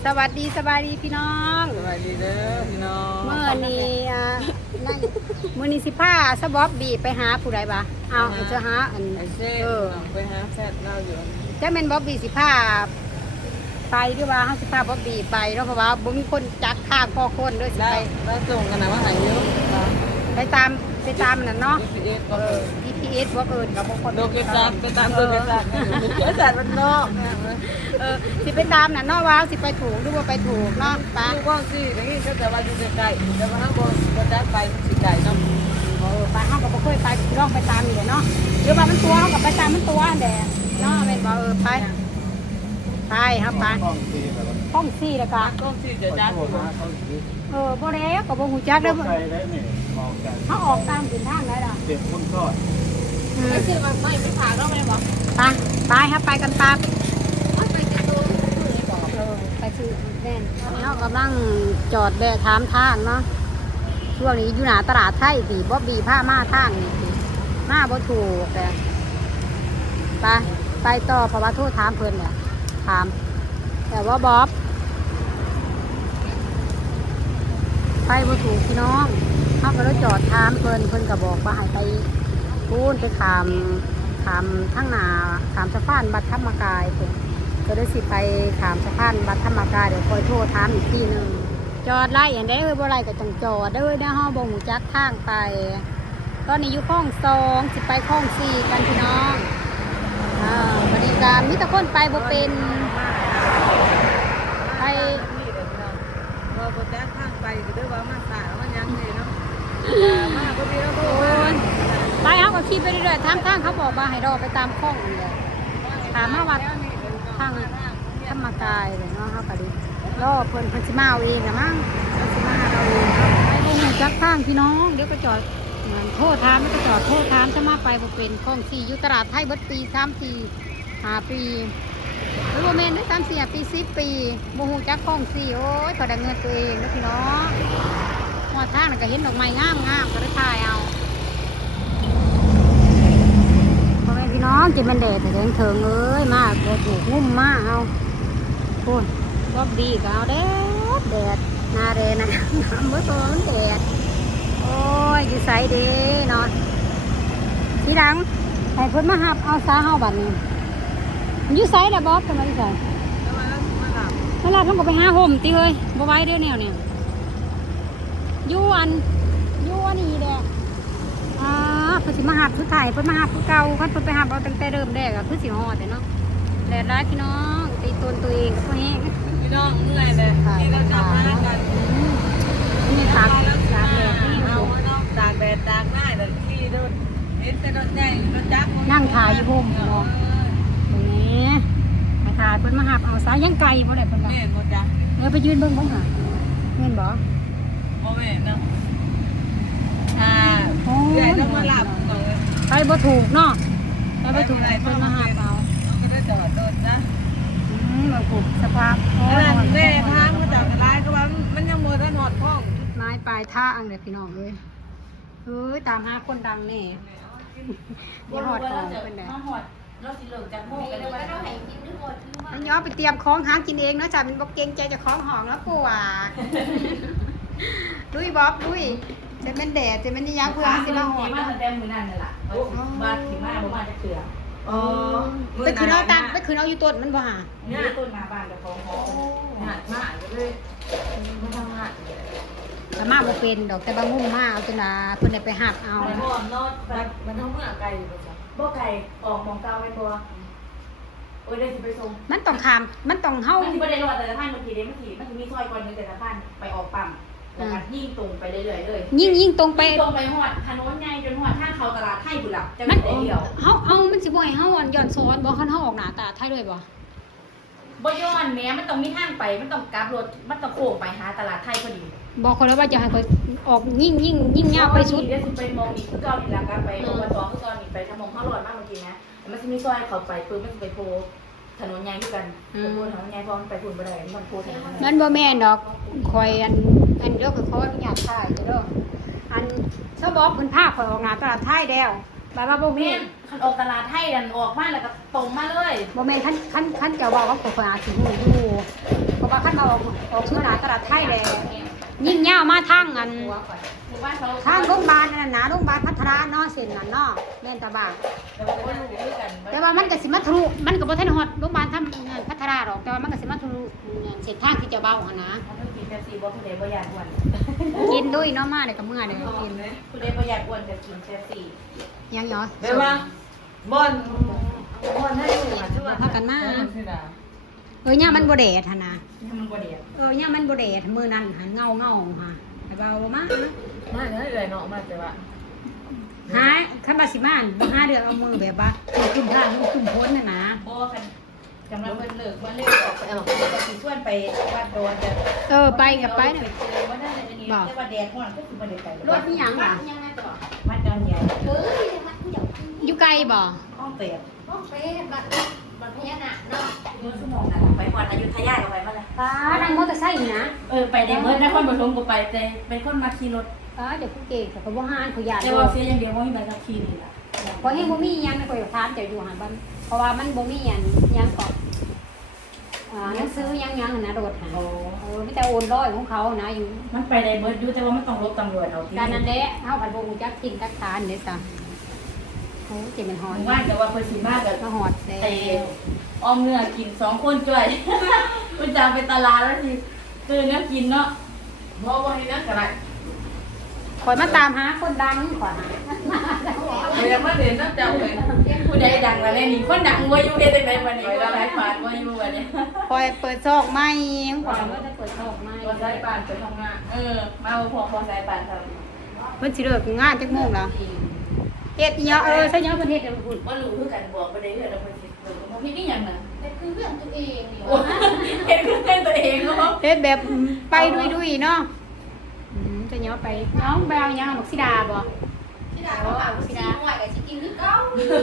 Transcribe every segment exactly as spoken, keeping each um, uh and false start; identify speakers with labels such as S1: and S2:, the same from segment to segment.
S1: วัสดีสบายดีพี่น้อง
S2: สวัสดีเด้อพี่น้อง
S1: เมื่อนี้อ่ะนั่นมื่อนี้สิผ้าสบ๊อบบีไปหาผู้ใดบ่เอาไอ้เจ้าหาอัน
S2: ไอเซ่
S1: เออ
S2: ไปหาแฟดเราอยู่
S1: จะเป็นบ๊อบบี้สิผ้าไปหรือว่าเฮาสิผ้าบ๊อบบี้ไปเนาะเพราะว่าบ่มีคนจักข้างพ่อคนด้วยสิ
S2: แล้ว
S1: ไป
S2: แล้วส่งกันนะว่าหายเยอะ
S1: ไปตามไปตามนั่นเนาะ
S2: ดีพีเอสก็เออ
S1: จี พี เอส บ่เอิ้นกับบ่คน
S2: โดเกจัดไปตามโดเกจัดโดเกจัดมันนอกเนี่ย
S1: เออสิไปตามนั่นเนาะว่าสิไปถูกหรือว่าไปถูกเนาะป้า
S2: ลูกว่างสิอย่างนี้ก็จะว่าอยู่ใกล้ๆแต่ว่าถ้าบ่บ่จัดไปมันสิไกลเนาะ
S1: เออป้าเฮาก็บ่เคยไปลองไปตามนี่แหละเนาะหรือว่ามันตัวเฮาก็ไปตามมันตัวนั่นแหละเนาะแม่นบ่เออไปไปเฮาไปห้องสี่แล้วก็
S2: ก็สิจะจัด
S1: เออบ่แล้วก็บ่ฮู้จักเด้อ
S3: ใครได้เนี่ยมองกัน
S1: เฮาออกตามเส้นทางได้ล่ะ
S3: เด็กคนทอด
S1: อืม
S2: ไม่คือมันไม่ไปผ่าก็ไม่บอก
S1: ไปไปครับไปกันปั๊บ
S2: ไปจะดูเลยบอก
S1: เออไปซื้อแน่นเฮากำลังจอดแบะถามทางเนาะช่วงนี้อยู่หน้าตลาดไทยสิบ่บีผ้ามาทางนี่สิมาบ่ถูกแต่ไปไปต่อเพราะว่าโทรถามเพิ่นแหละถาม แต่ว่าบ๊อบไปบ่ถูกพี่น้องเขาก็เลยจอดถามเพิ่นเพิ่นก็บอกว่าให้ไปพูนไปถามถามทั้งหนาถามสะพานบัดธรรมกายเพิ่นก็ได้สิไปถามสะพานบัดธรรมกายเดี๋ยวคอยโทรถามอีกทีหนึงจอดไล่อย่างได้เอ้ยบ่ไรก็ต้องจอดเด้อเด้อเฮาบ่ฮู้จักทางไปตอนนี้อยู่คลองสองสิไปคลองสี่กันพี่น้องอ่าบริการมีแต่คนไปบ่เป็นไป
S2: พอบ่จัดทางไปก็ด้วยว่ามาสายมันยังเลยเนาะมาพอดีแล้วก็
S1: โอ้ยไปเขาก็ขี่ไปเรื่อยๆทางทางเขาบอกว่าให้รอไปตามคลองนี่แหละถามมาวัดทางธรรมกายเลยเนาะเขาก็ดีรอเพิ่นเพิ่นสิมาเอาเองนะมั้งเพิ่นสิมาเอาเองไปตรงนี้จักทางพี่น้องเดี๋ยวก็จอดเหมือนโทษถามมันก็จอดโทษถามจะมาไปบ่เป็นคลองสี่อยู่ตลาดไทยเบิดปีสามปีห้าปีหรือว่าแม่นได้สามสี่ห้าปีสิบปีบ่ฮู้จักคลองสี่โอ้ยพอได้เงินตัวเองนะพี่น้องหอดทางนั่นก็เห็นดอกไม้งามๆก็ได้ถ่ายเอา พ่อแม่พี่น้องจะเป็นแดดแต่แดงเถิงเอ้ยมากตัวถูกงุ่มมากเอาพูดบ๊อบบี้ก็เอาแดดแดดหน้าแดดนะน้ำเมื่อตัวมันแดดโอ้ยอยู่ใสเด้นอนทีหลังให้เพิ่นมาหับเอาซาเฮาบัดนี้อยู่ใสนะบ๊อบทำไมอยู่ใสเวลาต้องก็ไปหาห่มติเฮ้ยบ่ไหว้เด้อแนวเนี่ยอยู่อันอยู่อันนี้แดด อ๋อเพิ่นสิมาหับผู้ถ่ายเพิ่นมาหับผู้เก่าเพิ่นเพิ่นไปหับเอาตั้งแต่เริ่มแรกอะคือสิฮอดแต่เนาะแดดร้ายพี่น้องตีตนตัวเองกับพวกนี้
S2: พี่น้องเมื่อยเลยที่เราจะมากัน
S1: นี่ตากตากแดดนี่
S2: เอาเนาะตากแดดตากหน้าแต่ที่โดนเห็นแต่โดนใหญ่โดนจัก
S1: นั่งถ่ายอยู่ห่มเนาะตรงนี้มาถ่ายเพิ่นมาหับเอาสายยังไกลบ่ได้เพิ่นว่า
S2: เห็นหมดจ้ะ
S1: เออไปยืนเบิ่งบ่หาเห็นบ่
S2: โมเมนเนาะอ่า
S1: โอ้
S2: ใหญ่
S1: ย
S2: ต้องมาหลับก่อน
S1: ไปบ่ถูกเนาะไปบ่ถูกเพิ่นมาหับเอา
S2: ก็ได้จอดโดนนะ
S1: อืมบ่ถูกสภาพโอ้
S2: ข
S1: ย
S2: นาดแม่ทางมาจากอะไรก็ว่ามันยังโมทันหอดข้อง
S1: ไม้ปลายทางเด้อพี่น้องเอ้ยเฮ้ยตามหาคนดังแน่อย่าฮอดของเพิ่นแหละ
S2: เราสิเหลือจากโมกกันได้ว่าเราให้กินทุกคน
S1: อันย้อไปเตรียมของหากินเองเนาะจ้ะเป็นบอกเกรงใจเจะของหองแล้วกูอ่ะ ดุยบ๊อบดุยจะเป็นแดดจะเป็นนิยามเพื่อสิมาหอด
S4: มา
S1: เนาะ
S4: เต็มมือนั่นเลยล่ะบ้านขี่มาบ่มาจะเถื่อ
S2: อ๋อ
S1: ไปคืนเอาตังไปคืนเอาอยู่ต้นมันบ่หา
S4: เนี่ยต้นมาบ้านกับของหอ
S2: หนักมากเลยไม่ทำงาน
S1: แต่มาบ่เป็นดอกแต่บางมุมมาเอาจนว่าเพิ่นได้ไปหับเอา
S4: มันบ่อมนอด
S2: มันมันเท่าเมื่อไกลอยู่จ้ะ
S4: บ่ไก่ออกมองเก้าไม่บัวโอ้ยได้สิไปส่ง
S1: มันต้องคามมันต้องเฮา
S4: มันสิบ่ได้รอแต่ละท่านเมื่อกี้เด้เมื่อกี้มันสิมีซอยก่อนนึงแต่ละท่านไปออกปั๊มแล้วก็ยิ่งตรงไปเรื่อยๆเลย
S1: ยิ่งยิ่งตรงไป
S4: ตรงไปฮอดถนนใหญ่จนฮอดทางเข้าตลาดไทยพุ่นล่ะจะ
S1: มั
S4: ไม่
S1: น
S4: ได้เดียว
S1: เฮาเอามันสิบ่ให้เฮาอันย้อนสอนบ่คันเฮาออกหน้าตาไทยด้วยบ่
S4: บ่ย้อนแม้มันต้องมีทางไปมันต้องกลับรถมันต้องโค้งไปหาตลาดไทยพอดี
S1: บอกคนแล้วว่าจะให้เขาออกยิ่งยิ่งยิ่งยาวไปสุด
S4: เดี๋ยวสิไปมองอีกคือเก่านี่ล่ะกลับไปอบตคือเก่านี่ไปทางมองเฮารอดมากเมื่อกี้นะมันสิมีซอยเข้าไปปึ๊บมันสิไปโพถนนใหญ่คือกันโพถนนใหญ่พอมันไปพุ่นบ่ได้มันต้องโพถนน
S1: นั่นบ่แม่นดอกคอยอันอันเดียวคือเขาว่าอยากถ่ายเด้ออันเช้าบอกเพิ่นพาข่อยออกงานตลาดไทยแล้วบาว่าบ่
S4: แม่
S1: แม่
S4: น
S1: น
S4: คันออกตลาดไทยดันออกมาแล้วก็ตรงมาเลย
S1: บ่แม่นคันคันคันเจ้าบอกว่าข่อยข่อยอาจสิฮู้อยู่ก็ราะว่าคันเราออกออกชื่อหนาตลาดไทยเลยยิ่งยาวมาทางอัน
S4: หัวข่อยหมู่บ้านเขา
S1: ทางโรงพยาบาลนั่นน่ะนะโรงพยาบาลพัฒนาเนาะเส้นนั่นเนาะแม่นตาบาง
S4: แต่ว่าบ่รู้คือกัน
S1: แต่ว่ามันก็สิมาทะลุมันก็บ่ทันฮอดโรงพยาบาลทำงานพัฒนาหรอกแต่ว่ามันก็สิมาทะลุเส้นทางที่จะเบาหั่นนะ
S4: มันต้องกินแป๊บซี่บ่ผู้ใดบ่อยากอ้วน
S1: กินด้วยเนาะมาได้กับเมื่อเด้อกิน
S4: ผู้ใดบ่อยากอ้วนก็กินแป๊บซี่
S1: ยังเหรอ
S2: เดี๋ยวมาบอนบอนให้อยู่อ่ะชื่อว่า
S1: พากันมา
S2: สิดา
S1: เออเนี่ยมันบ่แดดหั่นนะ
S4: มันบ่เดียด
S1: เออเนี่ยมันบ่แดดมื้อนั้นหันเงาเงาๆค่ะไปเบามา
S2: ไม่เอ้ยเนาะมาแต่ว่า
S1: หาคันว่าสิมาอั่นหาเดือนเอามือแบบว่าคุมทางคุมพ้นน่ะนะ
S4: บ่คันจำเราเพิ่นเลิกบ่เลิกออกไปเอาก็สิชวนไปวัดโดนจะ
S1: เออไปกับไปน่ะ
S4: เจอว่านั่นน่ะนี่แต่ว่าแดดร้อนก็สิบ่ได้ไป
S1: รถมีหยังล่ะ
S4: วัดดอนใหญ่
S5: เฮ้ยวัดผู้ใหญ่
S1: อยู่ไกลบ่
S4: ห้องเป็ด
S5: ห้องเป๊ะบัดบัดพญานาคเนาะ
S4: อยู่ชั่วโมงนั่นไปฮอดอยุธยาก็ไปมาแล้ว
S1: ป้านั่งมอเตอร์ไซค์นี่นะ
S4: เออไปได้เบิดนครปฐมก็ไปแต่เป็นคนมาขี่รถ
S1: ป้าเดี๋ยวผู้เก่งเขาก็บ่หานเขาอยาก
S4: แต่ว่าเสียอย่างเดียวบ่มีใบขับขี่นี่ล่ะ
S1: เพราะเฮงบ่มีหยังนะข่อยถามเจ้าอยู่หาบ้านเพราะว่ามันบ่มีหยังหยังก็อ่าหนังสือหยังหยังหั่นนะรถหา
S4: โอ้
S1: เออมีแต่โอนร้อยของเขานะอยู่
S4: มันไปได้เบิดอยู่แต่ว่ามันต้องรบตำรวจเอาที่
S1: การนั้นแหละเฮาผัดบ่ฮู้จักกินจักทานเด้ซะโอ้เจ็บมันฮอด
S4: ว่าแต่ว่าเพิ่นสิมาก็
S1: ก็ฮอดแล้
S4: ไป
S1: ว
S4: ออมเนื้อกินสองคนจ่วย คุณจางไปตลาดแล้วสิซื้อเนื้อกินเนาะ
S2: บ่บ่ให้นั่นก็ได้
S1: คอยมาตามหาคนดังขอหา
S2: เดี๋ยวมาเด่นน้ำเจ้าเลย
S4: ผู้ใดดังแล้วเนี่ยนี่คนดังบ่อยู่เฮ็ดจังได๋บัดนี้บ่ได้ผ่านบ่อยู่บัดนี้
S1: คอยเปิดซอกใหม่ขอยว่าจะเปิดซอกใหม่
S2: บ่ใช้ปานไปทำงาน
S4: เออมาบ่พอพอสายปานครับ
S1: เพิ่นสิเลิกงานจักโมงแล้วเฮ็ดอีหยังเออใช่หยังเพิ่นเฮ็ดให้พูด
S4: บ่รู้คือกันบอกบ่ได้เฮ็ดแล้วเพิ่นสิเปิดบ่มีนี่หยังน่ะ
S5: แต่คือเรื่องตัวเองนี่
S4: โอ้เฮ็ดคือเป็นตัวเองเนาะ
S1: เฮ็ดแบบไปดุยๆเนาะอืมจะย้อนไปน้องแบวยังบักสิดาบ่
S5: ที่ดาเขาบอกสิดาหน่อยกับสิกินคือเก่า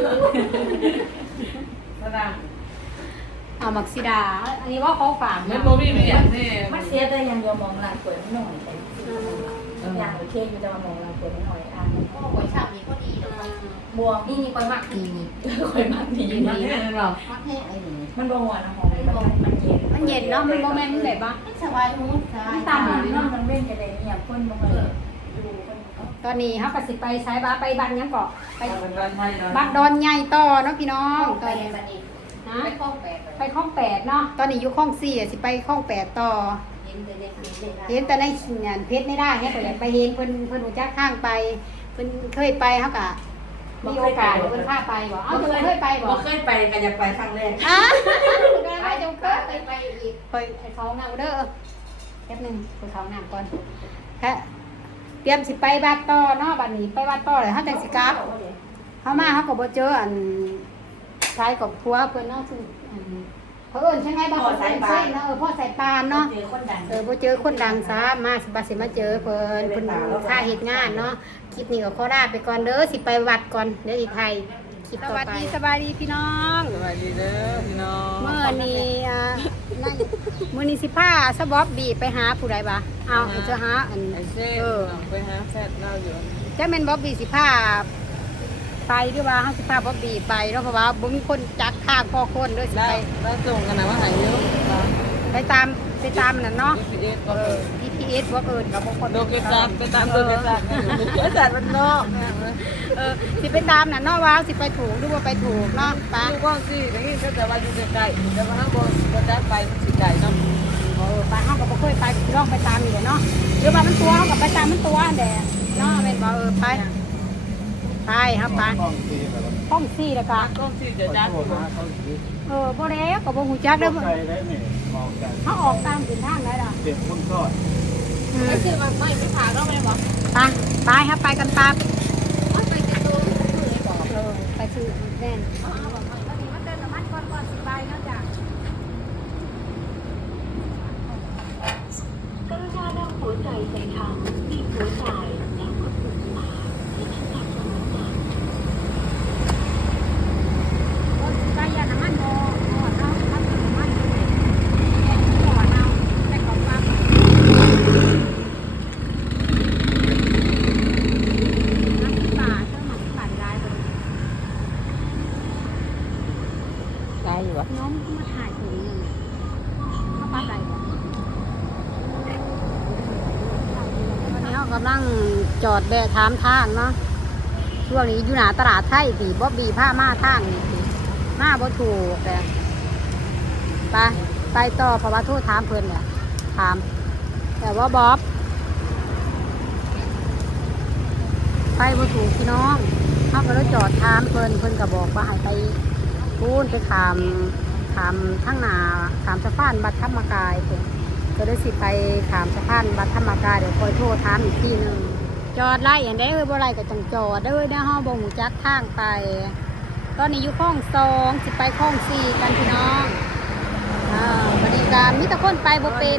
S2: สนาม
S1: เอาบักสิดา อันนี้ว่าเขาฝาก
S2: เงิน
S1: เนาะ
S2: บ่มีมีอย่างนี้
S4: มันเสียแต่อย่างเดียวมองหลังสวยนิดหน่อยไปอย่างโอเคอยู่แต่ว่ามองหลังสวยนิดหน่อยอ่าน
S5: พ่อหวยฉาบนี่ก็ดีเนาะ
S4: บวม
S5: นี่นี่คอยมักดีนี่
S4: ค่อยมากดี
S2: มันแค่นั้นหรอ
S5: มักแห้งไอ้นี่
S4: มันบ่หัวนะหอมมันมันเย็น
S1: มันเย็นเนาะมันบ่แม่นมันแบบว่า
S5: สบายหูสบาย
S4: ตามมันเนาะมันเว้นจะได้เงียบคนบ่ค่อยดูคน
S1: ตอนนี้เฮาก็สิไปสายบ้าไปบ้านหยังเกาะไป
S2: เป็นวันไทยเนาะ
S1: บ้านดอนใหญ่ต่อเนาะพี่น้องต
S5: ไป
S1: อนนี้
S5: บัดนี้
S1: นะ
S5: ไปคล้องแปด
S1: ไปคลองแปดเนาะตอนนี้อยู่คลองสี่อะสิไปคลองแปดต่อ
S5: เห็นแต่เด็กเด็ก
S1: เห็นแต่ในงานเพชรไม่ได้ให้ก็อยากไปเห็นเพิ่นเพิ่นรู้จักทางไปเพิ่นเคยไปเฮาก็มีโอกาสเพิ่นพาไปบ่เอ้าจะเคยไปบ่
S4: บ่เคยไปก็อยากไปครั้งแรก
S1: อ่ะ
S5: ไป
S1: ไป
S5: จ
S1: จั
S5: ง
S1: ง
S5: เกิ
S1: เกิ
S5: ด
S1: ด
S5: ไปไปอีก
S1: คอยไอ้เขาน้ำเด้อแป๊บหนึงไปเขาน้ำก่อนค่ะเตรียมสิไปวัดต่อเนาะบัดนี้ไปวัดต่อเลยเฮาจังสิกลับเฮามาเฮาก็บ่เจออันชายกับผัวเพิ่นเนาะซึ่งอันเพิ่นใช่ไหมบ่เพิ่นเป็นเส้นเนาะเออพ่อสายปานเนาะ
S4: เจอคนดัง
S1: เออบ่เจอคนดังซะมาสิบาสิมาเจอเพิ่นเพิ่นค่าเฮ็ดงานเนาะคลิปนี้ก็ขอลาไปก่อนเด้อสิไปวัดก่อนเดี๋ยวสิไทยคลิปต่อไปสวัสดีสบายดีพี่น้อง
S2: สวัสดีเด้อพี่น้อง
S1: เมื่อนี้อ่านั่นมื้อนี้สิพาสบอบบีไปหาผู้ใดบ่เอาไอ้เจ้าหาอัน
S2: ไอ้เซ่
S1: เออ
S2: ไปหาแฟนเราอยู่
S1: จักแม่นบอบบี้สิพาไปหรือว่าเฮาสิพาบอบบี้ไปเนาะเพราะว่าบ่มีคนจักทางพอคนเด้อสิ
S2: แล้ว
S1: ไป
S2: แล้วส่งกันนะว่าหายเยอะ
S1: ไปตามไปตามนั่นเนาะ
S2: พีเอสก็เออ
S1: จี พี เอสบ่เอิ้นก็บ่คน
S2: โดเกตัสไปตามโดเกตัสโดเกตัสมันนอก
S1: เออสิไปตามน่ะเนาะว่าสิไปถูกหรือว่าไปถูกเนาะป้า
S2: ลูกว่างสิอย่างนี้ก็จะว่าอยู่ใกล้ๆแต่ว่าถ้าบ่บ่ได้ไปมันสิไกลเนาะ
S1: เออป้าเฮาก็บ่เคยไปลองไปตามนี่แหละเนาะหรือว่ามันตัวเฮาก็ไปตามมันตัวนั่นแหละเนาะแม่นบ่เออไปไปเฮาไป
S3: ห้องทีแบบ
S1: ห้องสี่แล้วก็
S2: ก็สิจะจัด
S3: โทรมาเขาสิ
S1: เออบ่แล้วก็บ่ฮู้จักเด้อ
S3: ใจได้เนี่ยมองกัน
S1: เฮาออกตามเส้นทางได้ล่ะ
S3: เด็กคนทอด
S1: อืม
S5: ไปซื้อมาไม่ไปผ่าก็ไม่บอก
S1: ไปไปครับไปกันปั๊บ
S5: ไปจะดูเลยบอก
S1: เออไปซื้อแน่นวันนี้มาเติมน้ำมันก่อนก่อนสิไปเนาะจ้ะ
S6: กรุณานำหัวใจใส่ถังบีบหัวใจแล้วกดปุ่มมาเพื่อชำระน้ำมัน
S1: รถสิไปยาน้ำมันบ่บ่เนาะรับน้ำมันเลยแม่นบ่เนาะแต่ของปั๊บน้ำสิบบาทเท่านั้นสิบบาทได้บ่
S2: ได้อยู่อ่ะ
S1: น้องมาถกำลังจอดแบะถามทางเนาะช่วงนี้อยู่หน้าตลาดไทยสิบ๊อบบี้ผ้ามาทางนี่สิมาบ่ถูกแต่ไปไปต่อเพราะว่าโทษถามเพิ่นเนี่ยถาม แต่ว่าบ๊อบไปบ่ถูกพี่น้องเขาก็เลยจอดถามเพิ่นเพิ่นก็บอกว่าให้ไปพูนไปขามขามทั้งหนาขามสะพานบัดธรรมกายเพิ่นก็ได้สิไปขามสะพานบัดธรรมกายเดี๋ยวคอยโทรถามอีกทีหนึงจอดไล่อย่างได้เอ้ยบ่ไล่ก็ต้องจอดเด้อนะเฮาบ่ฮู้จักทางไป ตอนนี้อยู่คลองสองสิไปคลองสี่กันพี่น้องอ่าบริการมีแต่คนไปบ่เป็น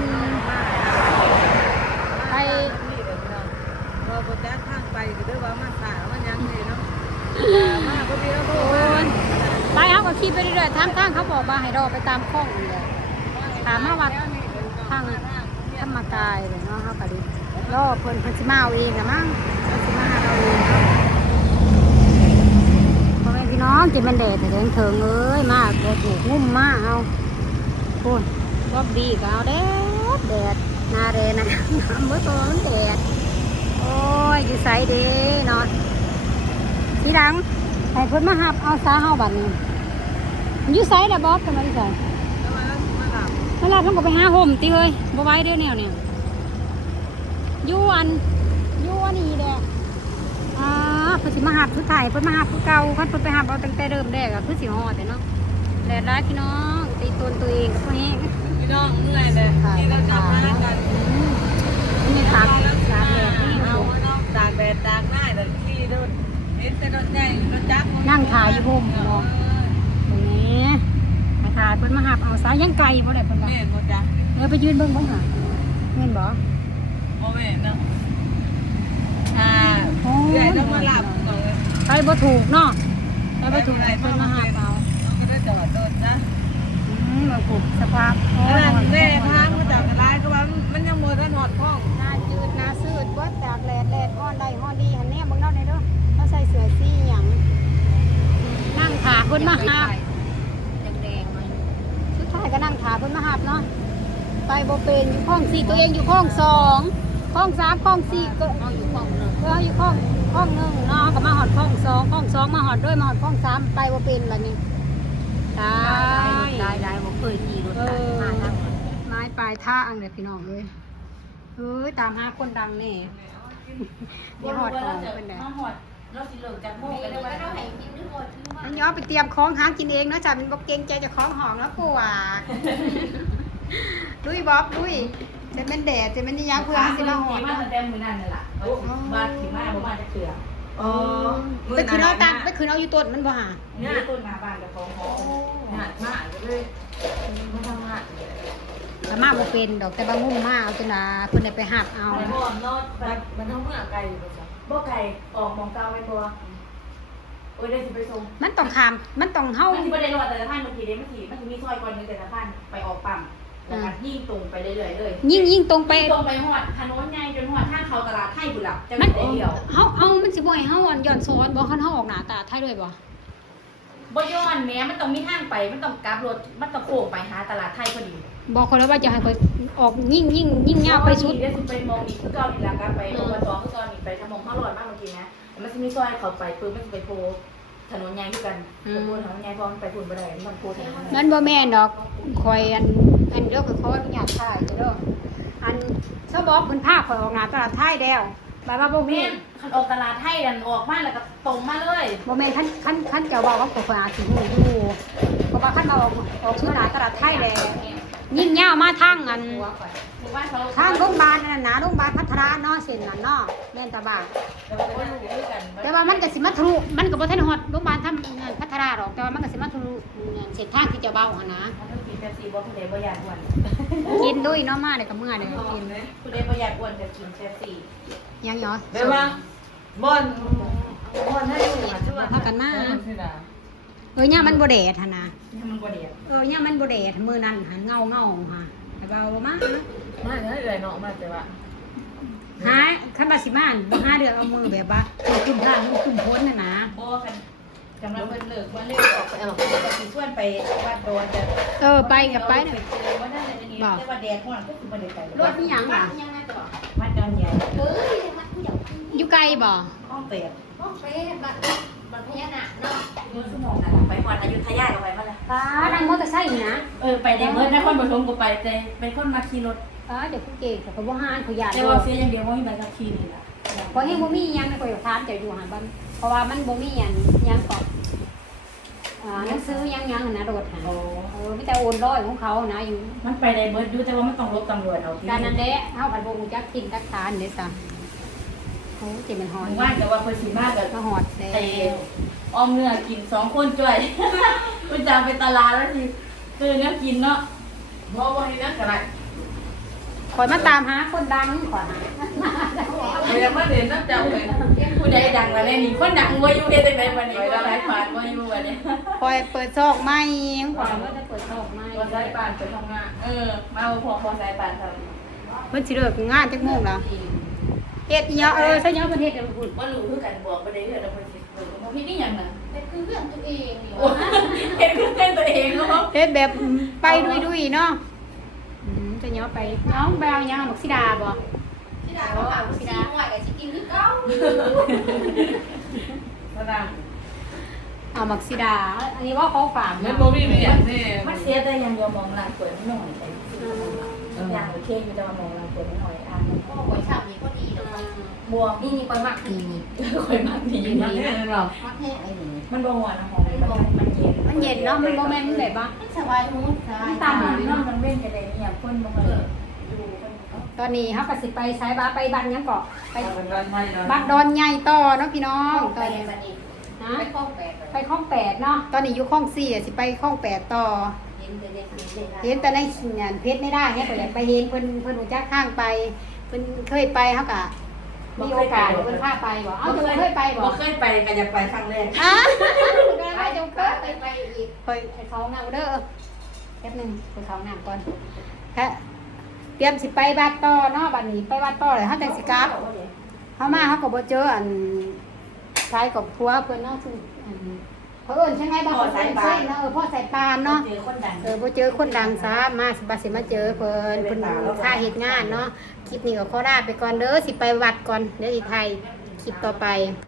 S1: ไป
S2: นี่เด้อพี่น้องว่าบ่จักทางไปก็เด้อว่ามาสายมันยังเลยเนาะมาพอดีแล้วโทร
S1: โอ้
S2: มาย
S1: ไปเอาก็ขี่ไปเรื่อยๆทางทางเขาบอกว่าให้รอไปตามคลองนี่แหละถามมาว่าทางธรรมกายเลยเนาะเขาก็ดิรอเพิ่นเพิ่นสิมาเอาเองนะมั้งเพิ่นสิมาเอาเองเนาะพ่อแม่พี่น้องจะเป็นแดดแต่เถิงเถิงเอ้ยมาตัวถูกงุ่มมาเอาโอ้ยบ๊อบบี้ก็เอาแดดแดดหนาแดดนะน้ำเมื่อตัวมันแดดโอ้ยอยู่ไสเด้เนาะทีหลังให้เพิ่นมาหับเอาซาเฮาบัดนี้มันอยู่ไสล่ะบ๊อบทำไมอยู่ไส
S2: แล้วมาแล้วมาหลับ
S1: เวลาเพิ่นก็ไปหาห่มติเฮ้ยบ่ไหวเด้อแนวเนี่ยอยู่อันอยู่อันนี้แหละอ่าเพิ่นสิมาหับผู้ถ่ายเพิ่นมาหับผู้เก่าคันเพิ่นไปหับเอาตั้งแต่เริ่มแรกอะคือสิฮอดแต่เนาะแดดร้ายพี่น้องตีตนตัวเองก็บ่แห้ง
S2: พี่น้องเมื่อยเลยที่เราจะมากัน
S1: อืมนี่ตากตากแดดนี่
S2: เอา
S1: อยู่
S2: เนาะตากแดดตากหน้าแต่ที่รถเห็นแต่รถใหญ่รถจักร
S1: นั่งถ่ายอยู่ห่มเนาะตรงนี้มาถ่ายเพิ่นมาหับเอาซายังไกลบ่ได้เพิ่นว่า
S2: แม่นบ่จัก
S1: เออไปยืนเบิ่งเบิ่งหาแม่นบ่
S2: บ่แม่นเนาะอ่า
S1: โอ้
S2: เดี๋ย
S1: ยว
S2: จะมาหลับก่อน
S1: ไปบ่ถูกเนาะไปบ่ถูกเพิ่นมาหับเอา
S2: ก็ได้จอดรถนะ
S1: อืมบ่ถูกสภาพโอ้
S2: ข
S1: ย
S2: นาดแม่ทางมาจากอะไรก็ว่ามันยังบ่ทันหอดห้อง
S1: หน้าจืดหน้าซืดเบิดจากแลดแลดฮ้อนได้ฮ้อนดีหันแน่เบิ่งเนาะได้เด้อเขาใส่เสื้อสีหยังนั่งขาเพิ่นมาหับ
S5: แดงๆมัน
S1: สุดท้ายก็นั่งขาเพิ่นมาหับเนาะไปบ่เป็นอยู่ห้องสี่ตัวเองอยู่ห้องสองห้องสามห้องสี่ก็
S5: เอาอยู่ของหนึ่ง
S1: เอออยู่ห้องห้องหนึ่งเนาะก็มาหอดห้องสองห้องสองมาหอดด้วยมาหอดห้องสามไปบ่เป็นแบบนี้ตา
S5: ได้
S1: ย
S5: ได้ผมเคยขี่รถมาทาง
S1: ไม้ปลายท่าอังเลยพี่น้องเอ้ยเฮ้ยตามหาคนดังแน่เดี๋ยวหอดของเป็นไง
S4: มาหอดเราสิเลิกจากโมกกันได้ว่าเรา
S1: อันย้อนไปเตรียมของหากินเองเนาะจ้ะมันบอกเกรงใจเจะของหองแล้วกลัวลุยบ๊อบลุยจะเป็นแดดจะเป็นนี่ยังเพื่อให้สิมาหอด
S4: มา
S1: เนาะ
S4: แต่มือนั่นนั่นล่ะบ้านขี่มาบ่มาจะเถื่อ
S2: อ๋อ
S1: ไปคืนเอาตัดไปคืนเอาอยู่ต้นมันบ่หา
S4: เนี่ยต้นมาบ้านกับของหอม
S2: หนักมากเลยมาทำงาน
S1: แต่มาบ่เป็นดอกแต่บางมุมมาเอาจนว่าเพิ่นได้ไปหับเอา
S4: มันบ่นอน
S2: มันมันทำเมื่อไกลอยู่ป่ะจ๊ะ
S4: บ่ไก่ออกมองเก้าไว้ตัวโอ้ยได้สิไปส่ง
S1: มันต้องคามมันต้องเฮา
S4: มันสิบ่ได้รอดแต่ละท่านบางทีเด้มันสิมันสิมีซอยก่อนนึงแต่ละท่านไปออกปั๊มแล้วก็ยิ่งตรงไปเรื่อยๆเลย
S1: ยิ่งยิ่งตรงไป
S4: ตรงไปฮอดถนนใหญ่จนฮอดทางเข้าตลาดไทยพุ่นล่ะจัง
S1: มัน
S4: ได้เดียว
S1: เฮาเอามันสิบ่ให้เฮาอ่อนย้อนสอนบ่คันเฮาออกหน้าตาไทยด้วยบ่
S4: บ่ย้อนแหม้มันต้องมีทางไปมันต้องกลับรถมันต้องโค้งไปหาตลาดไทยพอดี
S1: บอกคนแล้วว่าจะให้ไปออกยิ่งยิ่งยิ่งยาวไปสุด
S4: เดี๋ยวสิไปมองนี่คือเก่านี่ล่ะกลับไปอบตคือเก่านี่ไปทางมองเฮาหลอดมากเมื่อกี้นะมันสิมีซอยเข้าไปปึ๊บมันสิไปโพถนนใหญ่คือกันถนนถนนใหญ่พอมันไปพุ่นบ่ได้มันโพถนน
S1: นั่นบ่แม่นดอกคอยอันอันเด้อคือขออนุญาตถ่ายเด้ออันเซาบอกเพิ่นพาข่อยออกหน้าตลาดไทยแล้วบายว่าบ่
S4: แม่
S1: แม่น
S4: นคันออกตลาดไทยนั่นออกมาแล้วก็ตรงมาเลย
S1: บ่แม่นคันคันคันเจ้าบอกว่าข่อยอาจสิฮู้อยู่เพราะว่าคันมาออกออกสู่หน้าตลาดไทยแล้วยิ่งยาวมาทางอัน
S4: หมู่บ้านเขา
S1: ทางโรงพยาบาลนั่นน่ะนะโรงพยาบาลพัฒนาเนาะเส้นนั้นเนาะแม่นตาบ้า
S4: แต่ว่าบ่รู้คือกัน
S1: แต่ว่ามันก็สิมาทะลุมันก็บ่ทันฮอดโรงพยาบาลทำงานพัฒนาดอกแต่ว่ามันก็สิมาทะลุเส้นทางที่เจะเบาหั่นนะ
S4: มันต้องกินแป๊บซี่บ่ผู้ใดบ่อยากอ้วน
S1: กินด้วยเนาะมาได้กับเมื่อได้กิน
S4: ผู้ใดบ่อยากอ้วนก็กินแป๊บซี่
S1: ยังเหรอ
S2: ได้ป่ะบอนบอนให้อยู่อ่ะชื่อว่า
S1: พากันมา
S2: ชื่อดา
S1: เออย่ามันบ่แดดหั่นนะ
S4: นี่มันบ่เดียว
S1: เออย่ามันบ่แดดมื้อนั้นหันเงาเงาๆค่ะแต่เบามา
S2: ไม่ได้เลยเนาะมาแต่ว่า
S1: หาคันว่าสิมาอั่นบ่หาเดือนเอามือแบบว่าขึ้นทางขึ้นพ้นน่ะนะ
S4: บ่คันกำลังเพิ่นเลิกวันเลิกออกไปเอาก็สิชวนไปวัดโดนจะ
S1: เออไปกับไปน่ะ
S4: เจอว่านั่นน่ะนี่แต่ว่าแดดฮ้อนก็คือบ่ได้ไป
S1: รถมีหยังล่ะ
S5: ยังไงต่อ
S4: วัดดอนใหญ่
S5: เฮ้ยยังไง
S1: อยู่ไกลบ่
S4: ห้องเป็ด
S5: โอเคบัตรบัตรพญานาคเนาะ
S4: มือสมองนะไปฮอดอยุธยาก็ไปมาแล้ว
S1: ป้านั่งมอเตอร์ไซค์อยู่นะ
S4: เออไปได้เบิดนครปฐมก็ไปแต่เป็นคนมาขี่รถ
S1: ป้าเดี๋ยวผู้เก่งแต่ก็บ่ฮานผู้ยาน
S4: แต่ว่าเสียอย่างเดียวว่ามีใบขับขี่นี่ล่ะ
S1: เพราะนี่บ่มีหยังไม่ค่อยถามเจ้าอยู่หาบ้านเพราะว่ามันบ่มีหยังหยังก็อ่าหนังสือหยังหยังนะรถหา
S4: โอ้
S1: เออมีแต่โอนร้อยของเขานะอยู่
S4: มันไปได้เบิดอยู่แต่ว่ามันต้องรบตำรวจเอาที่
S1: การนั้นแหละเฮาผัดบ่ฮู้จักกินจักทานเด้ซะโอ้เจ็บมันหอน
S4: ว่าแต่ว่าคนสีมากกับ
S1: ก็หอดแล้
S4: ไอ้
S1: ว
S4: ออมเนื้อกินสองคนจ่วย คุณจางไปตลาดแล้วสิตื่นเนื้อกินเนาะ
S2: บ่บ่ให้นั่งกันไร
S1: คอยมาตามหาคนดังขอหา
S2: เดี๋ยวมาเด่นน้ำเจ้าเลย
S4: ผู้ใดดังมาแน่นี่คนดังว่าอยู่เฮ็ดจังได๋วันนี้บ่ได้ผ่านว่าอยู่วันนี้
S1: คอยเปิดซอกใหม่ขอยว่าจะเปิดซอกใหม่
S2: พอใช้ปานไปทำงาน
S4: เออมาเอาพอพอสายปานทำ
S1: เพิ่นสิเลิกงานจักโมงแล้วเฮ็ดอีหยังเออใช่หยังเพิ่นเฮ็ดให้พูด
S4: ว่ารู้คือกันบอกบ่ได้เรื่องแล้วเพิ่นสิเออบ่พี่นี่หยังน่ะ
S5: แต่คือเรื่องตัวเองนี่
S4: โอ้เฮ็ดคือเป็นตัวเองเนาะ
S1: เฮ็ดแบบไปดุยๆเนาะอืมจะย้อไปน้องแบวยังบักสิดาบ่
S5: ที่ดาเขาเอาสีม่วยกับสีกินคือเก้า
S2: พนัง
S1: เอาบักสิดา อันนี้ว่าเขาฝาก
S2: มันบ่มีเมียนี่
S4: มันเสียแต่อย่างเดียวมองหลังเปิดหน่อยแต่อย่างโอเคอยู่แต่ว่ามองหลังเปิดหน่อยอ่าน
S5: พ่อหวยสับนี่ก็ดีเลย
S4: บวม
S5: นี่นี่คอยมักนี่นี่
S4: ค่อยมากดี
S2: มัน
S4: นี่
S2: แน่หรอ
S5: มักแห้งไอ้นี่
S4: มันบ่หวานนะหอมมันมันเย็น
S1: มันเย็นเนาะมันบ่แม่นมันแบบว่า
S5: สบายหูสบาย
S4: ตามมันเนาะมันเว้นกันได้เนี่ยคนบ่ค่อยดูคน
S1: ตอนนี้เฮาก็สิไปสายบาไปบ้านหยังเกาะไป
S2: มันร้อนไม่ร้อน
S1: บ้านดอนใหญ่ต่อเนาะพี่น้อง
S5: ไป
S1: ตอนนี้
S5: บัดนี้
S1: นะ
S5: ไปคล้องแปด
S1: ไปคลองแปดเนาะตอนนี้อยู่คลองสี่อะสิไปคลองแปดต่อ
S5: เห็นแต่เด็กเด็ก
S1: เห็นแต่ในงานเพชรไม่ได้เนี่ยก็อยากไปเห็นเพิ่นเพิ่นรู้จักข้างไปเพิ่นเคยไปเฮาก็มีโอกาสเพิ่นพาไปบ่เอ้าจะเคยไปบ่
S4: บ่เคยไปก็อยากไปครั้งแรก
S1: อ่ะได้
S5: ไป
S1: ไป
S5: จ
S1: จั
S5: ง
S1: ง
S5: เกิ
S1: เกิ
S5: ด
S1: ด
S5: ไปไปอีก
S1: คอยไปเขาน้ำเด้อแป๊บหนึงไปเขาน้ำก่อนฮะเตรียมสิไปวัดต่อเนาะบัดนี้ไปวัดต่อเลยเฮาจังสิกลับเฮามาเฮาก็บ่เจออันชายกับผัวเพิ่นเนาะซึ่งอันเพิ่นใช่ไหมบ่เพิ่นใช่เนาะเออพ่อสายปานเนาะ
S4: เจอคนดัง
S1: เออบ่เจอคนดังซะมาสิบาสิมาเจอเพิ่นเพิ่นค่าเฮ็ดงานเนาะคลิปนี้ก็ขอลาไปก่อนเด้อสิไปวัดก่อนเดี๋ยวสิไทยคลิปต่อไป